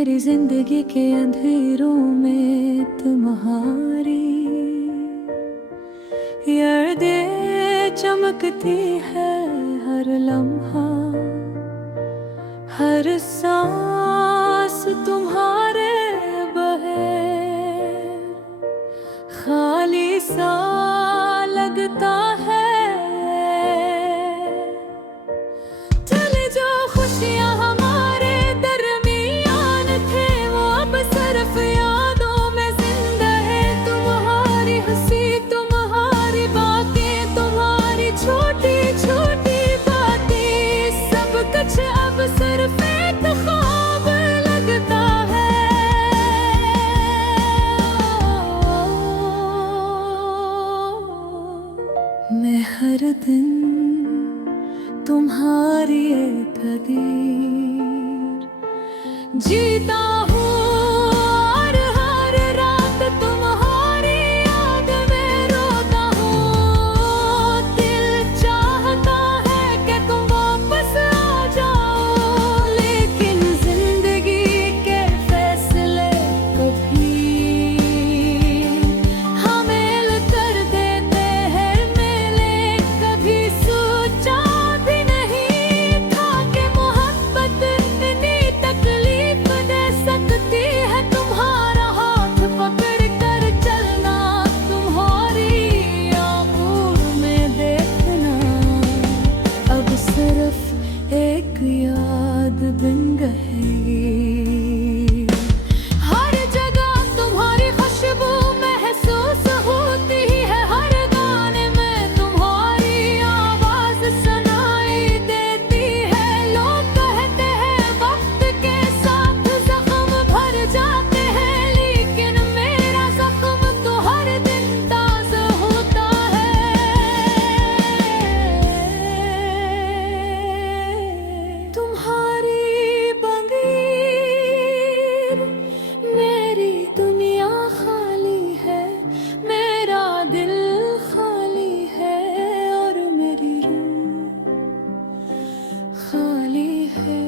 मेरी जिंदगी के अंधेरों में तुम्हारी यादें चमकती है। हर लम्हा हर सांस तुम्हारे बहे, खाली सा लगता है। चले जो खुशियां हमारे दरमियान थे, वो अब सिर्फ यादों में जिंदा है। तुम्हारी हंसी, तुम्हारी बातें, तुम्हारी छोटी छोटी बातें, सब कुछ अब सिर्फ एक ख्वाब लगता है। मैं हर दिन तुम्हारी एक तकदीर जीता हूँ, और हर रात तुम्हारी याद में रोता हूँ। दिल चाहता है कि तुम वापस आ जाओ, लेकिन जिंदगी के फैसले कभी हमें कर देते हैं मेले। कभी सोचा भी नहीं था कि मोहब्बत इतनी तकलीफ दे सकती है। तुम्हारा हाथ पकड़ कर चलना, तुम्हारी आंखों में देखना, अब सिर्फ एक याद बन गई। हर जगह तुम्हारी खुशबू महसूस होती है, हर गाने में तुम्हारी आवाज सुनाई देती है। लोग कहते हैं वक्त के साथ जख्म भर जाते हैं, लेकिन मेरा जख्म तो हर दिन ताज़ा होता है। तुम्हारी बगैर मेरी दुनिया खाली है, मेरा दिल खाली है, और मेरी रूह खाली है।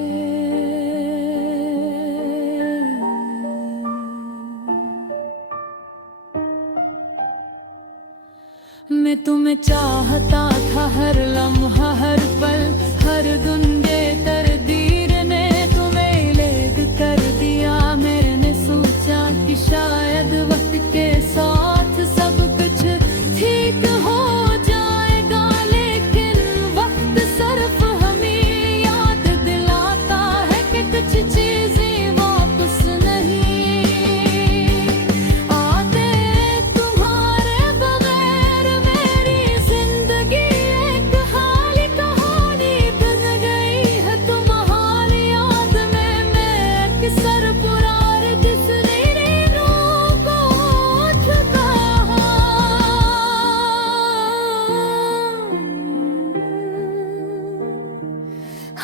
मैं तुम्हें चाहता था हर लम्हा हर पल, हर दुनिया तकदीर ने तुम्हें लेग कर दिया। मैंने सोचा कि शायद वक्त के साथ सब कुछ ठीक हो जाएगा, लेकिन वक्त सिर्फ हमें याद दिलाता है कि कुछ चीजें वापस नहीं आते। तुम्हारे बगैर मेरी जिंदगी एक खाली कहानी बन गई है। तुम्हारी याद में मैं एक सरपुरार जिसने रूह को चुका।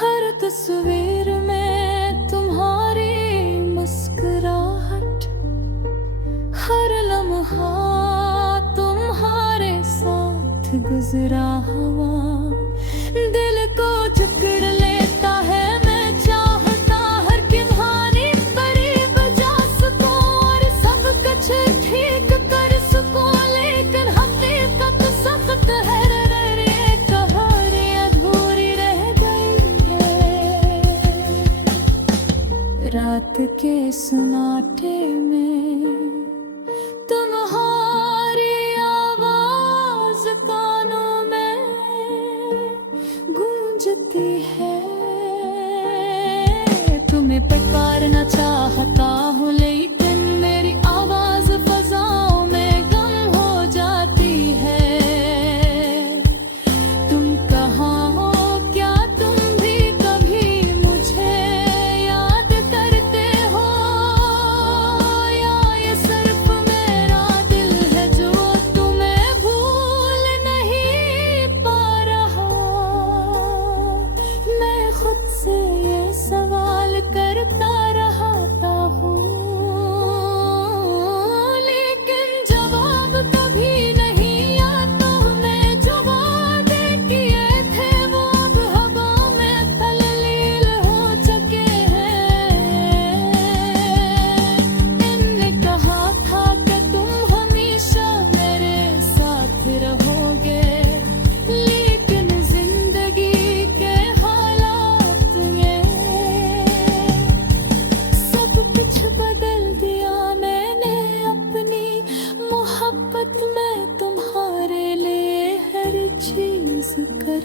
हर तस्वीर में तुम्हारी मुस्कुराहट, हर लम्हा तुम्हारे साथ गुजरा हुआ दिल को जकड़ लेता है। मैं चाहता हर कहानी करीब जा सकूं और सब कुछ ठीक कर सकूं, लेकिन हकीकत सख्त है। रे कहानी अधूरी रह गई है। रात के सन्नाटे में तुम्हारी आवाज कानों में गूंजती है। तुम्हें पुकारना चाहता हूँ, लेकिन मेरी आवाज फजाओं में गम हो जाती है। तुम कहाँ हो? क्या तुम भी कभी मुझे याद करते हो, या ये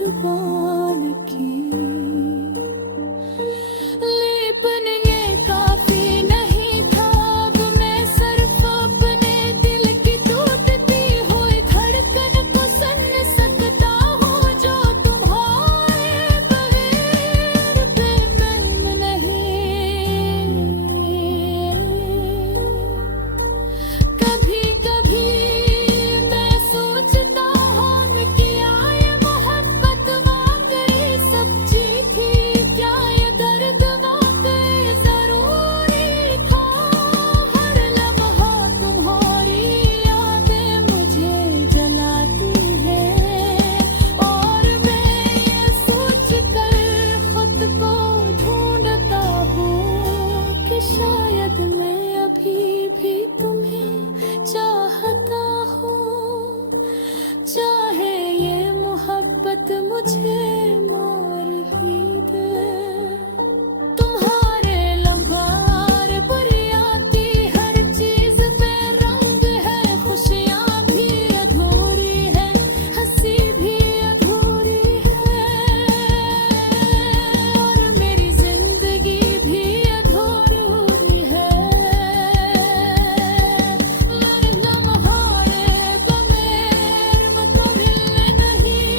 कुर्बान की, लेकिन ये काफी नहीं था। अब मैं सिर्फ अपने दिल की टूटती हुई धड़कन को सुन सकता हूँ, जो तुम्हारे बगैर बेमन नहीं। कभी कभी मैं सोचता हूँ कि आए मोहब्बत वाकई सच्ची थी, क्या ये दर्द वाकई जरूरी था। हर लम्हा तुम्हारी यादें मुझे जलाती है, और मैं ये सोच कर खुद को ढूंढता हूँ कि शायद मैं अभी भी तुम्हें चाहता हूँ, चाहे ये मोहब्बत मुझे मार ही दे। तुम्हारे लम्हार बुरियाती हर चीज में रंग है, खुशियाँ भी अधूरी है, हंसी भी अधूरी है, और मेरी जिंदगी भी अधूरी है। मेरे लम्हारे बगैर मैं कभी नहीं,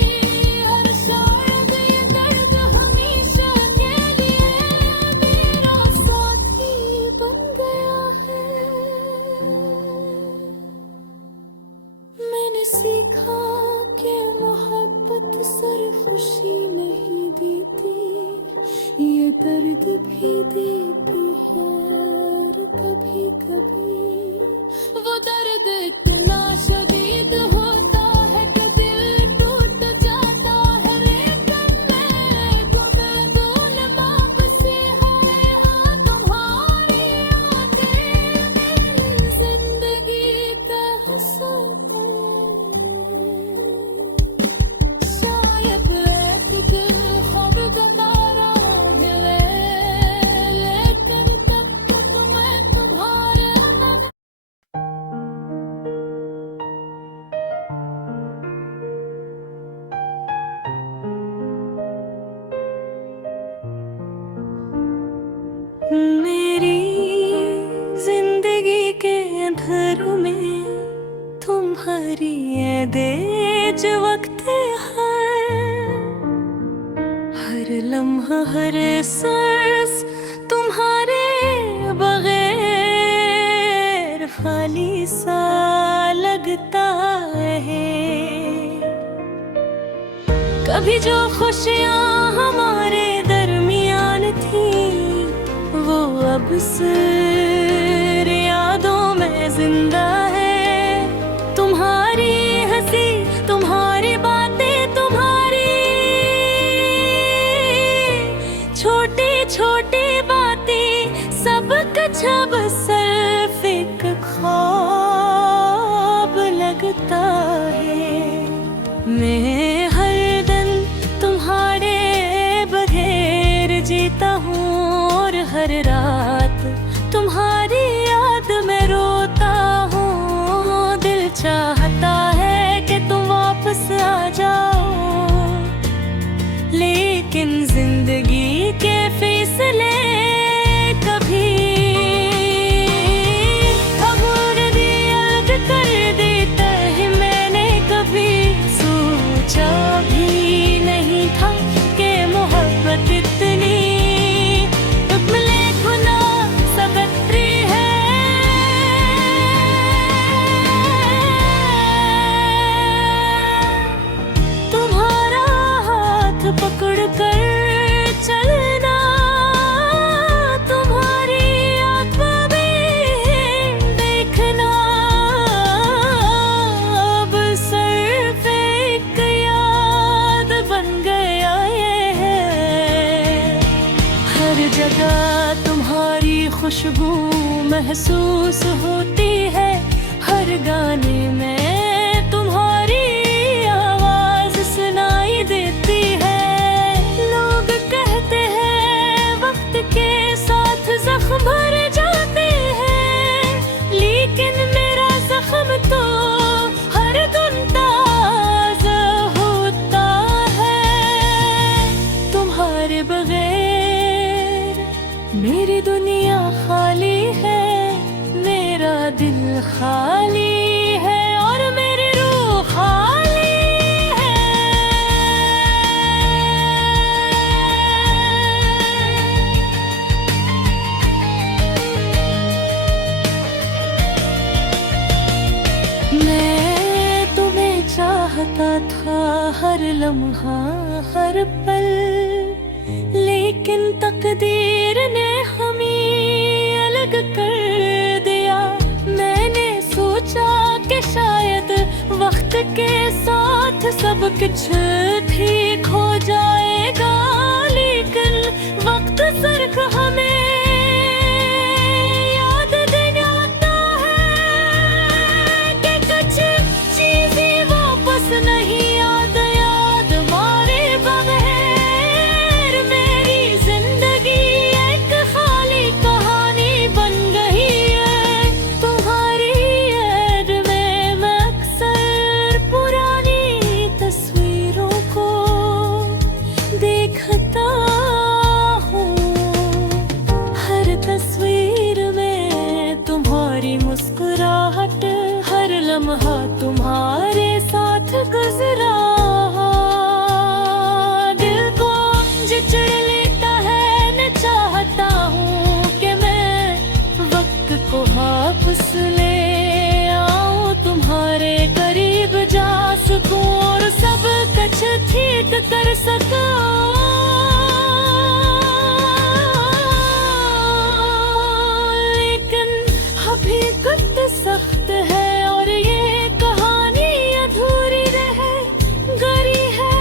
और शायद ये दर्द हमेशा के लिए मेरा साथी बन गया है। मैंने सीखा कि मोहब्बत सिर्फ खुशी नहीं देती, ये दर्द भी देती है। और कभी कभी वो दर्द इतना शदीद होता है कि दिल टूट जाता है, लेकिन मैं बेदूल वापसी है तुम्हारी यादें मेरी जिंदगी का हंसते। शायद एक दिल ख्वाब गतारा गिले, लेकिन तब तक मैं तुम्हारे मेरी जिंदगी के अंधेरों में तुम्हारी यादें जो वक्त हर लम्हा हर सांस तुम्हारे बगैर खाली सा लगता है। कभी जो खुशियाँ हमारे दरमियान थी, वो अब सिर्फ यादों में जिंदा है। तुम्हारी हंसी, तुम्हारी बातें, तुम्हारी छोटी छोटी बातें, सब कुछ अब सिर्फ एक ख्वाब लगता है। मैं हर दिन तुम्हारे बगैर जीता हूँ, और हर रात तुम्हारी याद में रोता हूँ। दिल चाहता है कि तुम वापस आ जाओ, लेकिन जिंदगी के फैसले कभी अबूर दी अलग कर देता है। मैंने कभी सोचा भी नहीं था कि मोहब्बत इतनी तुमले गुना सकत्री है। तुम्हारा हाथ पकड़ कर चलना, तुम्हारी आत्मा भी देखना, अब सिर्फ एक याद बन गया ये है। हर जगह तुम्हारी खुशबू महसूस होती है, हर गाने में तुम्हारी आवाज सुनाई देती है। लोग कहते हैं वक्त के साथ जख्म भर जाते हैं, लेकिन मेरा जख्म तो हर दिन ताजा होता है। दिल खाली है और मेरी रूह खाली है। मैं तुम्हें चाहता था हर लम्हा हर पल, लेकिन तकदीर ने हमें अलग कर दिया। मैंने सोचा कि शायद वक्त के साथ सब कुछ ठीक हो जाएगा, लेकिन वक्त सिर्फ हमें याद दिलाता है कि कुछ चीजें वापस नहीं याद मारे बगैर। मेरी जिंदगी एक खाली कहानी बन गई है तुम्हारी याद में। मैं अक्सर पुरानी तस्वीरों को देखता हूँ, हर तस्वीर में तुम्हारी मुस्कुराहट, हर लम्हा तुम्हारे साथ गुजरा। दिल को जिचड़ लेता है, न चाहता हूँ कि मैं वक्त को वापस ले आऊं, तुम्हारे करीब जा सकूं और सब कुछ ठीक कर सकूं। लेकिन अभी वक्त सख्त है और ये कहानी अधूरी रह गई है।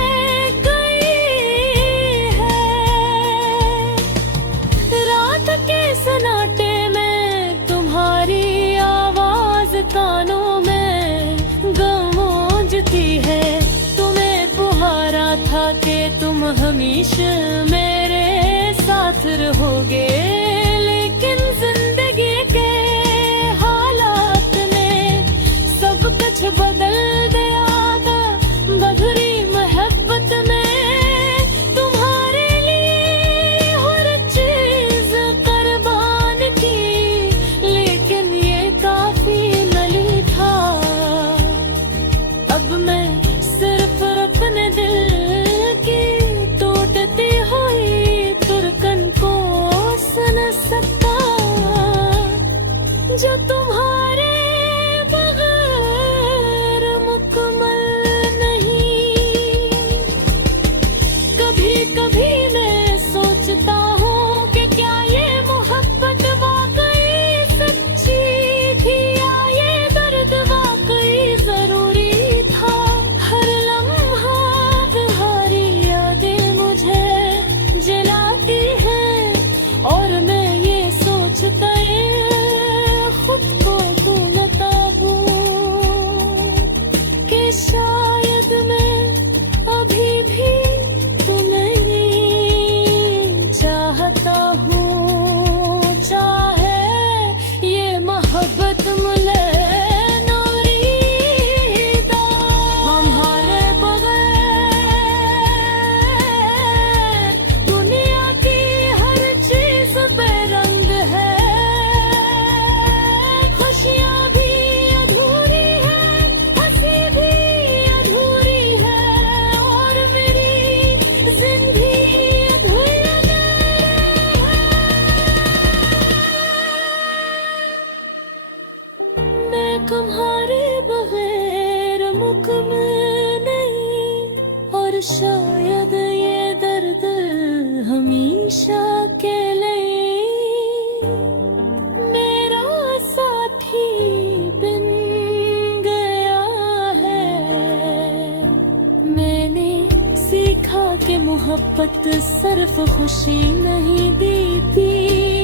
रात के सन्नाटे में तुम्हारी आवाज कानों में गूंजती है। तुम्हें पुकारा था कि तुम हमेशा मेरे साथ रहोगे, लेकिन जिंदगी के हालात ने सब कुछ बदल दिया था। मधुरी मोहब्बत में तुम्हारे लिए हर चीज कुर्बान की, लेकिन ये काफी नहीं था। अब मैं सिर्फ अपने दिल की टूटती हुई धड़कन को सुन सकता, जो तुम्हारे बगैर मुकम्मल नहीं। कभी कभी मैं सोचता हूँ कि क्या ये मोहब्बत वाकई सच्ची थी, या ये दर्द वाकई जरूरी था। हर लम्हा तुम्हारी यादें मुझे जलाती हैं और मैं ये सोचता खुद को घूमता हूँ कि शायद मैं अभी भी तुम्हें ही चाहता हूँ। चाहे ये मोहब्बत मुझे हमारे बगैर दुनिया की हर चीज बेरंग है। खुशियाँ भी अधूरी है, हंसी भी अधूरी है और मेरी जिंदगी अधूरी है। मैं तुम्हारे बगैर मुकम्मल नहीं, और शायद ये दर्द हमेशा के लिए मेरा साथी बन गया है। मैंने सीखा कि मोहब्बत सिर्फ खुशी नहीं देती,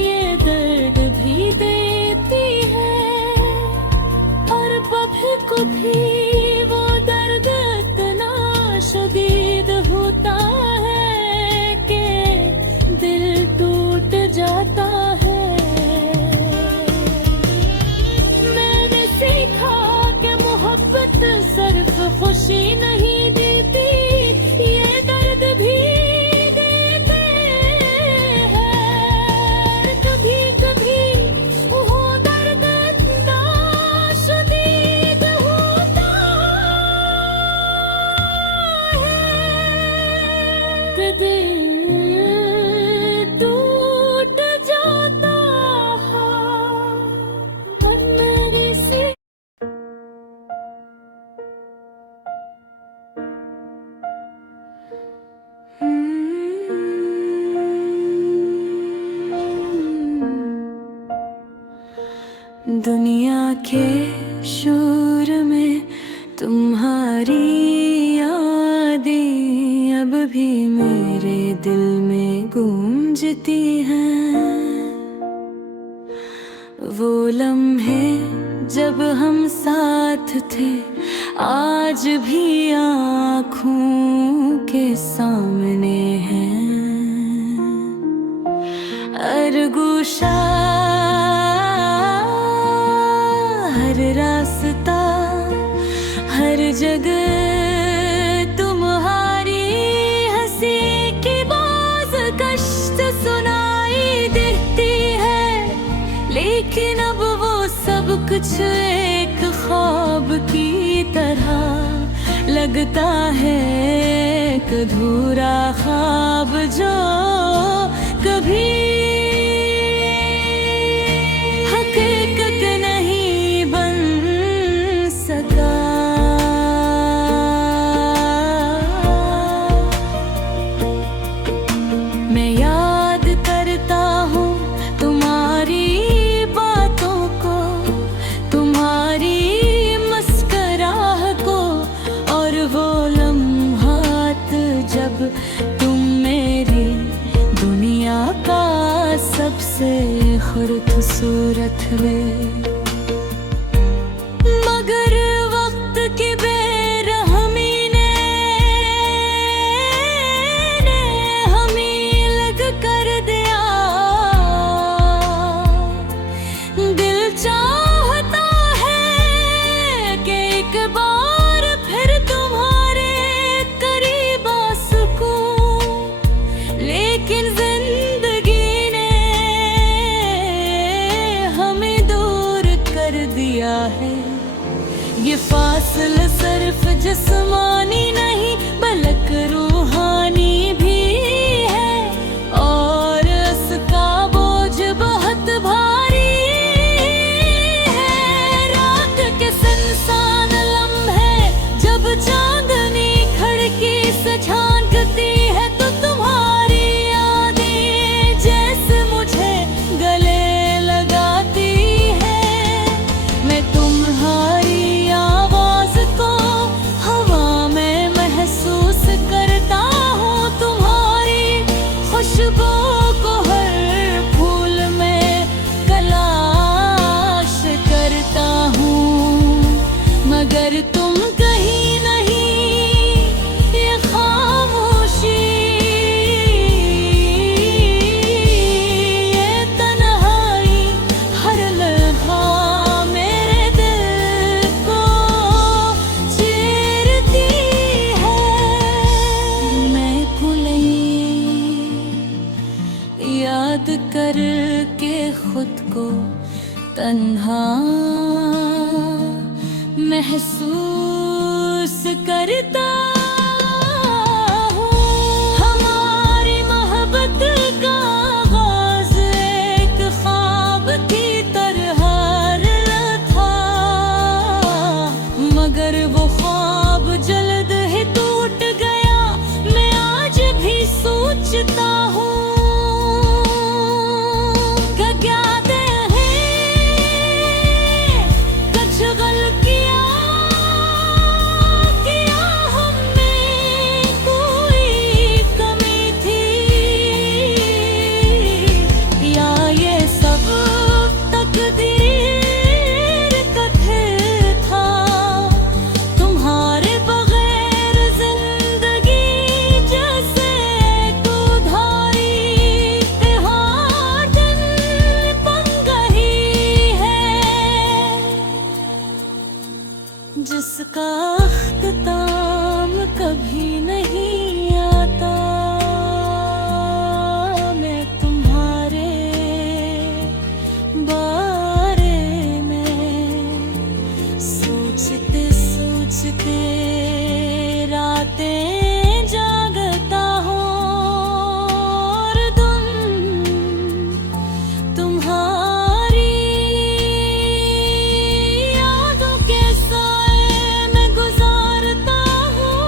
ये दर्द भी देती है। और कभी वो दर्द इतना शदीद होता है कि दिल टूट जाता है। मैंने सीखा कि मोहब्बत सिर्फ खुशी नहीं देती, ये दर्द भी देते हैं। दुनिया के शोर में तुम्हारी यादें अब भी मेरे दिल में गूंजती हैं। वो लम्हे जब हम साथ थे आज भी आँखों के सामने हैं। हर गुशा हर रास्ता हर जगह तुम्हारी हंसी की बाज कष्ट सुनाई देती है। लेकिन अब वो सब कुछ एक ख्वाब की तरह लगता है, एक अधूरा ख्वाब जो कभी हकीकत नहीं बन सका। मैं याद करता हूँ तुम्हारी बातों को, तुम्हारी मुस्कुराहट को, और वो लम्हात जब तुम मेरी दुनिया का सबसे खूबसूरत में। मगर वक्त की बेरहमी ने हमें अलग कर दिया। दिल चाहता है कि एक बार फिर तुम्हारे करीब आ सकूं, लेकिन जिंदगी ने हमें दूर कर दिया है। ये फासला सिर्फ जिस्मानी नहीं बल्कि रूहानी भी है, और उसका बोझ बहुत भारी है। रात के सुनसान लम्हे जब चांदनी खिड़की से झांकती है तो तुम्हारी यादें जैसे मुझे गले लगाती है। मैं तुम्हारी आवाज को हवा में महसूस करता हूँ, तुम्हारी खुशबू को हर फूल में तलाश करता हूँ। मगर तुम कहीं नहीं, ये खामोशी ये तन्हाई हर लम्हा मेरे दिल को चीरती है। मैं भूली याद करके खुद को तन्हा महसूस करता हूँ। हमारी मोहब्बत का आगाज़ एक ख्वाब की तरह था, मगर वो ख्वाब जल्द ही टूट गया। मैं आज भी सोचता हूँ क्या कुछ गलतियाँ किया हमने, कोई कमी थी, या ये सब तकदीर का खेल था। तुम्हारे बगैर जिंदगी जैसे उधारी हर दिन बन गई है, जिसका अख्ताम कभी नहीं आता। मैं तुम्हारे बारे में सोचते सोचते रातें जागता हूँ, और तुम्हारी यादों के साए में गुजारता हूँ।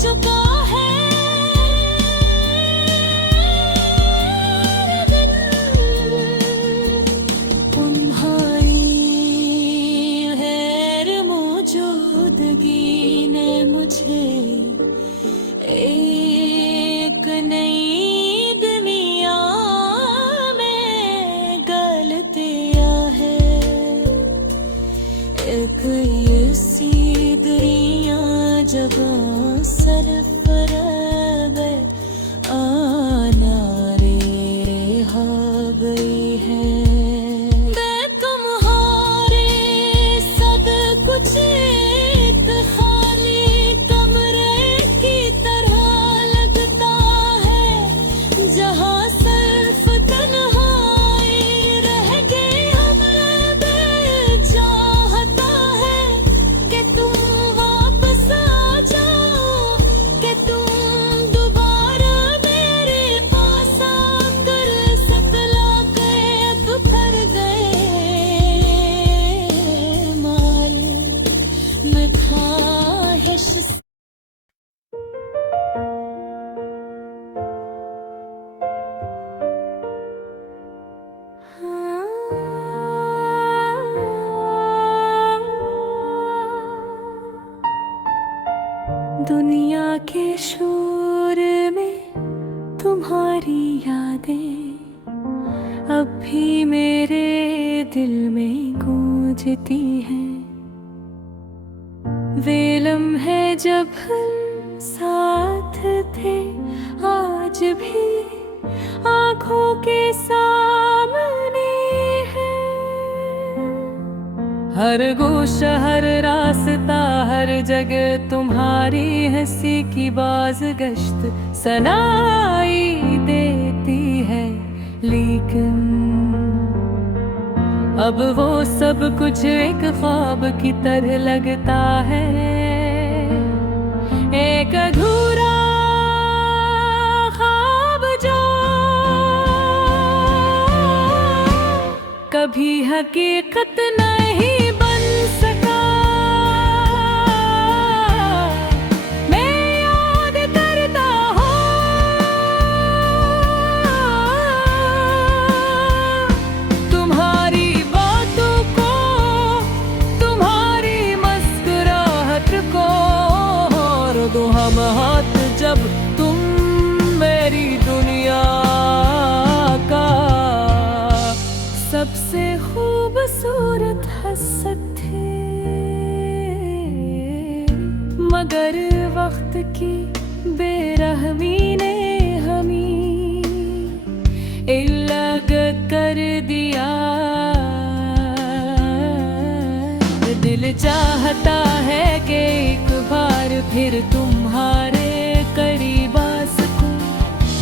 चुका है तुम्हारी गैर मौजूदगी ने मुझे एक नई दुनिया में गल दिया है। एक ऐसी दुनिया जब सरफराज आना रे हो गई है। मैं तुम्हारे सब कुछ एक खाली कमरे की तरह लगता है, जहाँ सिर्फ तन्हाई रह गई। हमें चाहता है कि तुम वापस आ जाओ, कि तुम दोबारा मेरे पास आकर सतला के उतर गए। माल में ख्वाहिश दुनिया के शोर में तुम्हारी यादें अब भी मेरे दिल में गूंजती हैं। वे लम्हे जब हम साथ थे आज भी आँखों के सामने है। हर गोशा हर रास्ता हर जगह तुम्हारी हंसी की बाज़गश्त सनाई देती है। लेकिन अब वो सब कुछ एक ख्वाब की तरह लगता है, एक अधूरा ख्वाब जो कभी हकीकत नहीं बन सका। मैं याद करता हूँ तुम्हारी बातों को, तुम्हारी मुस्कुराहट को, और दो हम हाथ जब तुम मेरी दुनिया का सबसे खूबसूरत हसरत थे। मगर वक्त की बेरहमी ने हमें अलग कर दिया। दिल चाहता है कि एक बार फिर तुम्हारे करीब आ सकूं,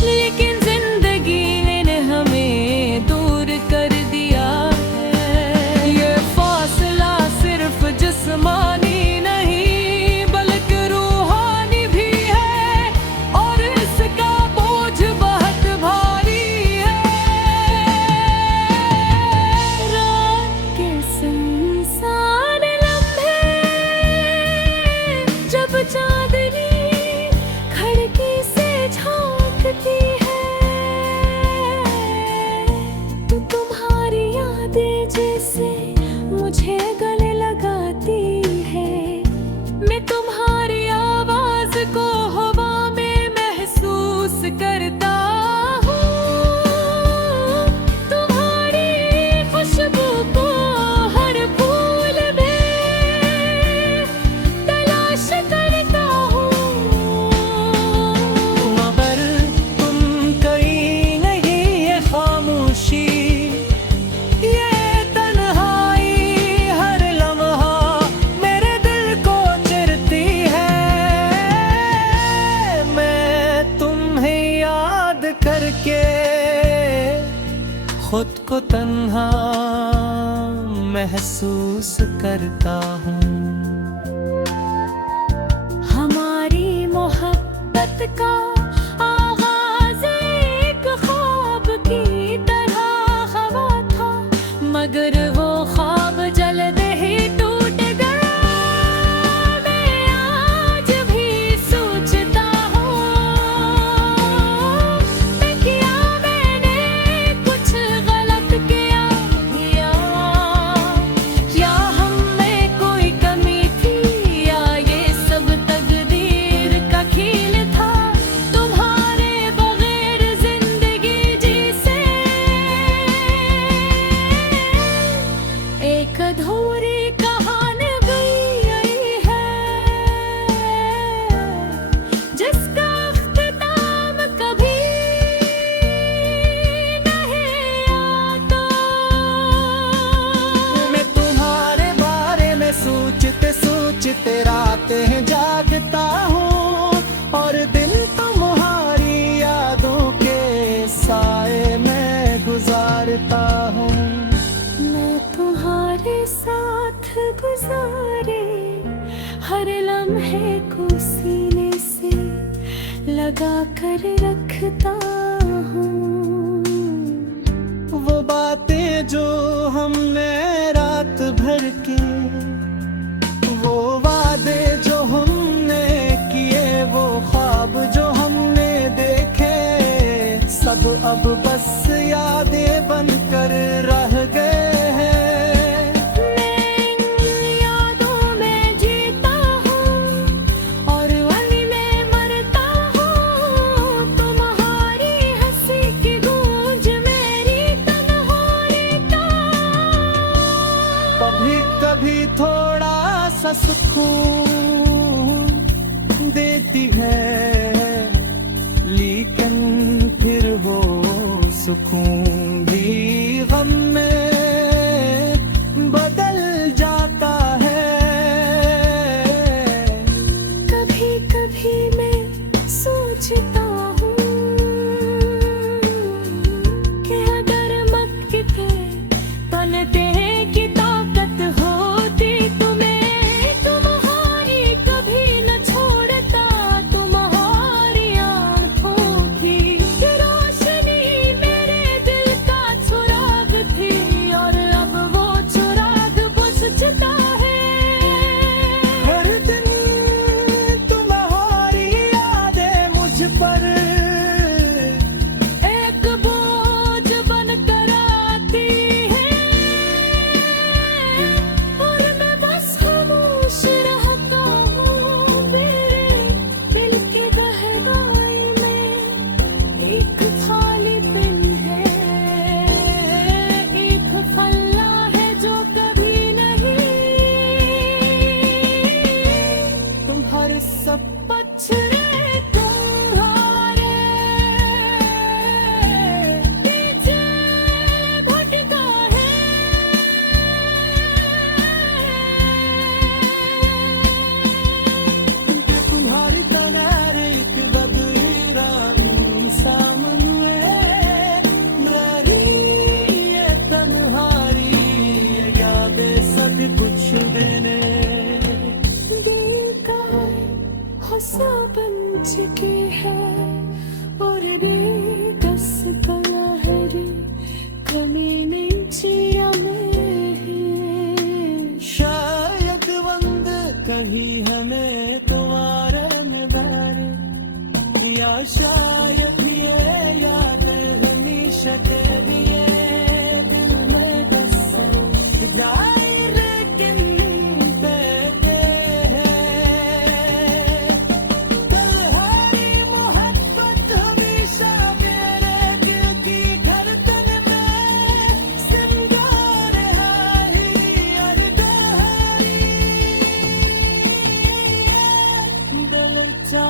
लेकिन जिंदगी ने हमें दूर कर दिया है। ये फासला सिर्फ जिस्मानी नहीं बल्कि रूहानी भी है, और इसका बोझ बहुत भारी है। रात के सुनसान लम्हे जब चांदनी खिड़की से झांकती है, तो तुम्हारी यादें जैसे मुझे गले लगाती है। मैं तुम्हारी आवाज को हवा में महसूस करता हूँ, तुम्हारी खुशबू को हर फूल में तलाश करता हूँ। मगर तुम कहीं नहीं, ये खामोशी ये तन्हाई हर लम्हा मेरे दिल को चिरती है। मैं तुम्हें याद करके खुद को तन्हा महसूस करता हूँ। हमारी मोहब्बत का आगाज़ एक ख्वाब की तरह हवा था, मगर वो ख्वाब जल्द ही टूट गया। मैं आज भी सोचता रातें जागता हूँ और दिन तुम्हारी यादों के साए में गुजारता हूँ। मैं तुम्हारे साथ गुजारे हर लम्हे को सीने से लगा कर रखता हूँ। वो बातें जो हमने रात भर के, वो वादे जो हमने किए, वो ख्वाब जो हमने देखे, सब अब बस यादें बनकर रह गए हैं। मैं इन यादों में जीता हूँ और वही में मरता हूँ। तुम्हारी हंसी की गूंज मेरी तन्हाई का। कभी कभी थोड़ा सा सुकून देती है, लेकिन फिर वो सुकून भी गम में बदल जाता है। कभी कभी मैं सोचता हूँ कि अगर मक्के के तलते की ताकत होती तुम्हें, तुम्हारी कभी न छोड़ता। तुम्हारी आँखों की रोशनी मेरे दिल का सुराग थी और अब वो सुराग बुझ चुका है। हर दिन तुम्हारी यादें मुझ पर एक बोझ बनकर आती है और मैं बस खामोश रहता हूँ। मेरे दिल के गहराई में एक खाली पिन है, एक फल्ला है जो कभी नहीं तुम्हारे सब पछड़े तुम्हारे पीछे भटका है। तुम्हारी तनार एक बदली रानी सामने रही है। तन्हारी ये यादें सब कुछ देने हंसा बन चुकी है और बेकस गहरी कमी नहीं जिया में है। शायद वंद कहीं हमें तुम्हारे में बैरे, या शायद ये याद हमेशा के लिए दिल में धस जाए। लेकिन कहते हैं तुम्हारी मोहब्बत हमेशा मेरे दिल की धड़कन में सिंगार है ही और गहरी बदल जा।